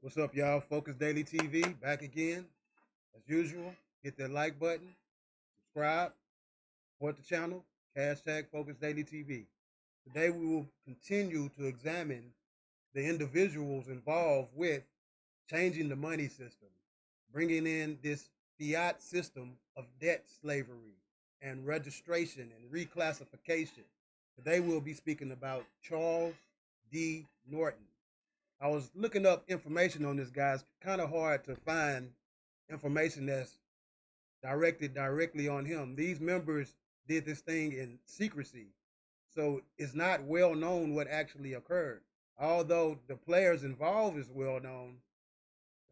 What's up, y'all? Focus Daily TV back again. As usual, hit that like button, subscribe, support the channel, hashtag Focus Daily TV. Today we will continue to examine the individuals involved with changing the money system, bringing in this fiat system of debt slavery and registration and reclassification. Today we'll be speaking about Charles D. Norton. I was looking up information on this guy. It's kind of hard to find information that's directed directly on him. These members did this thing in secrecy, so it's not well known what actually occurred. Although the players involved is well known,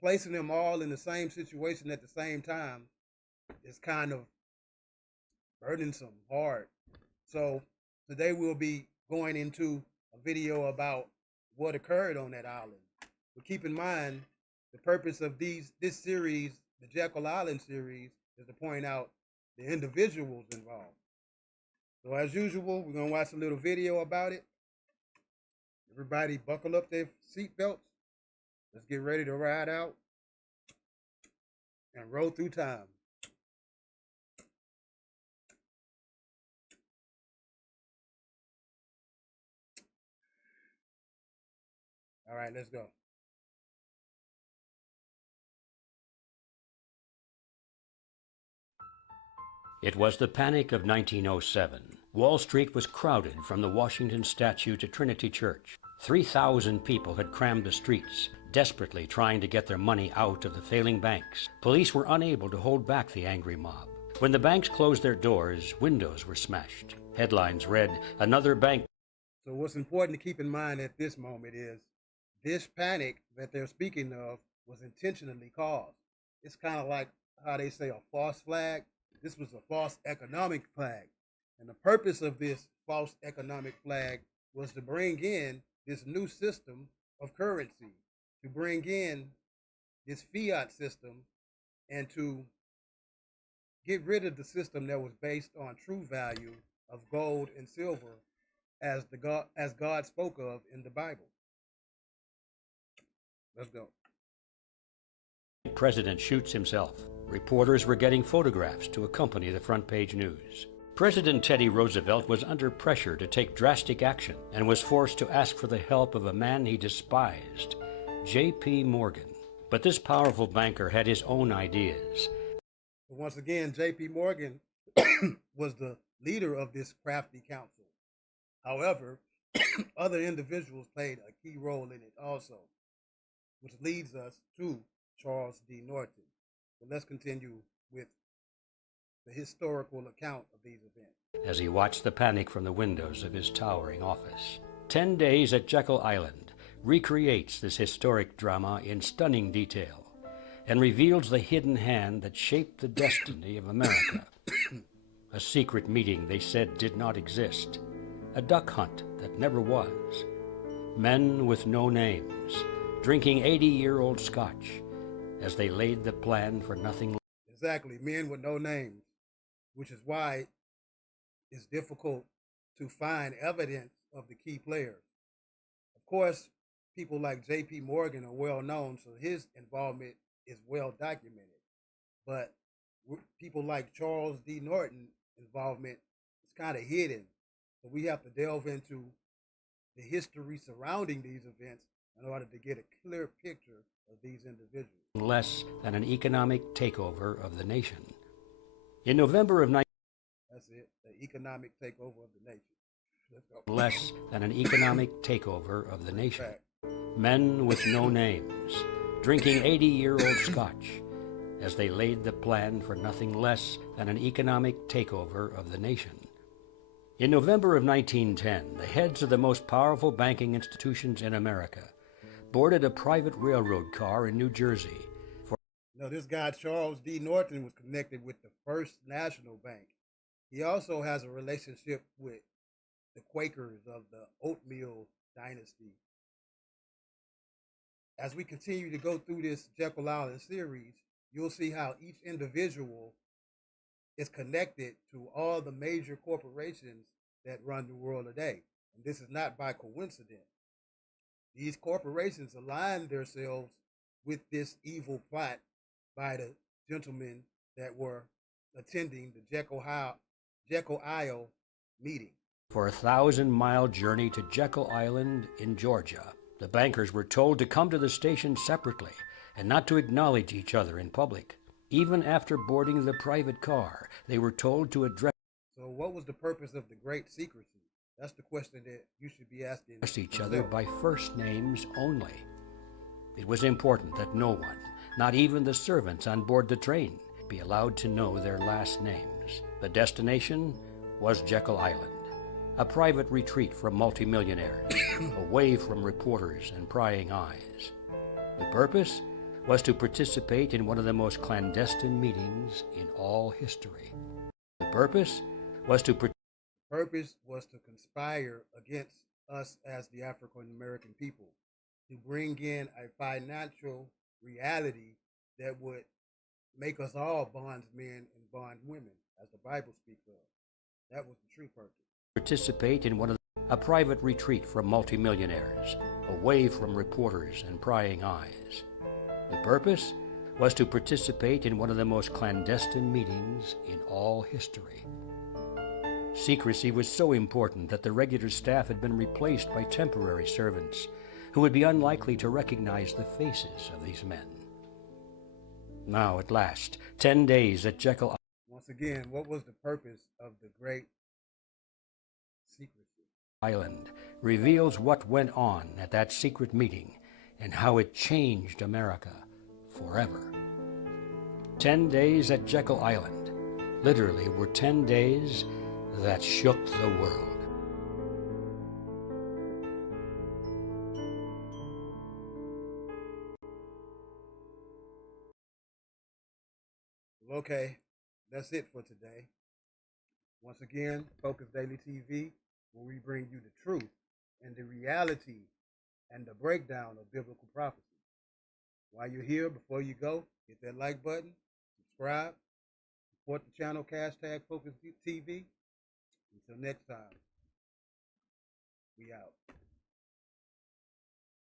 placing them all in the same situation at the same time is kind of burdensome, hard. So today we'll be going into a video about what occurred on that island. But keep in mind, the purpose of this series, the Jekyll Island series, is to point out the individuals involved. So as usual, we're gonna watch a little video about it. Everybody buckle up their seatbelts. Let's get ready to ride out and roll through time. All right, let's go. It was the panic of 1907. Wall Street was crowded from the Washington statue to Trinity Church. 3,000 people had crammed the streets, desperately trying to get their money out of the failing banks. Police were unable to hold back the angry mob. When the banks closed their doors, windows were smashed. Headlines read, "Another bank." So what's important to keep in mind at this moment is this panic that they're speaking of was intentionally caused. It's kind of like how they say a false flag. This was a false economic flag. And the purpose of this false economic flag was to bring in this new system of currency, to bring in this fiat system, and to get rid of the system that was based on true value of gold and silver as God spoke of in the Bible. Let's go. President shoots himself. Reporters were getting photographs to accompany the front page news. President Teddy Roosevelt was under pressure to take drastic action and was forced to ask for the help of a man he despised, J.P. Morgan. But this powerful banker had his own ideas. Once again, J.P. Morgan was the leader of this crafty council. However, other individuals played a key role in it also, which leads us to Charles D. Norton. But let's continue with the historical account of these events. As he watched the panic from the windows of his towering office. 10 Days at Jekyll Island recreates this historic drama in stunning detail and reveals the hidden hand that shaped the destiny of America. A secret meeting they said did not exist. A duck hunt that never was. Men with no names, drinking 80-year-old scotch as they laid the plan for nothing. Exactly, men with no names, which is why it's difficult to find evidence of the key players. Of course, people like J.P. Morgan are well known, so his involvement is well documented. But people like Charles D. Norton involvement is kind of hidden. So we have to delve into the history surrounding these events in order to get a clear picture of these individuals. Less than an economic takeover of the nation. In November of That's it, the economic takeover of the nation. Let's go. Less than an economic takeover of the nation. Men with no names, drinking 80-year-old scotch as they laid the plan for nothing less than an economic takeover of the nation. In November of 1910, the heads of the most powerful banking institutions in America boarded a private railroad car in New Jersey. This guy, Charles D. Norton, was connected with the First National Bank. He also has a relationship with the Quakers of the Oatmeal Dynasty. As we continue to go through this Jekyll Island series, you'll see how each individual is connected to all the major corporations that run the world today. And this is not by coincidence. These corporations align themselves with this evil plot by the gentlemen that were attending the Jekyll Isle meeting. For a 1,000-mile journey to Jekyll Island in Georgia, the bankers were told to come to the station separately and not to acknowledge each other in public. Even after boarding the private car, they were told to address So what was the purpose of the great secrecy? That's the question that you should be asking each other by first names only. It was important that no one, not even the servants on board the train, be allowed to know their last names. The destination was Jekyll Island, a private retreat from multimillionaires, away from reporters and prying eyes. The purpose was to participate in one of the most clandestine meetings in all history. The purpose was to conspire against us as the African American people, to bring in a financial reality that would make us all bondsmen and bondwomen, as the Bible speaks of. That was the true purpose. Participate in a private retreat from multimillionaires, away from reporters and prying eyes. The purpose was to participate in one of the most clandestine meetings in all history. Secrecy was so important that the regular staff had been replaced by temporary servants who would be unlikely to recognize the faces of these men. Now, at last, 10 days at Jekyll Island. Once again, what was the purpose of the great secrecy? Island reveals what went on at that secret meeting and how it changed America forever. 10 days at Jekyll Island literally were 10 days that shook the world. Okay, that's it for today. Once again, Focus Daily TV, where we bring you the truth and the reality and the breakdown of biblical prophecy. While you're here, before you go, hit that like button, subscribe, support the channel, #Focus TV. Until next time, we out.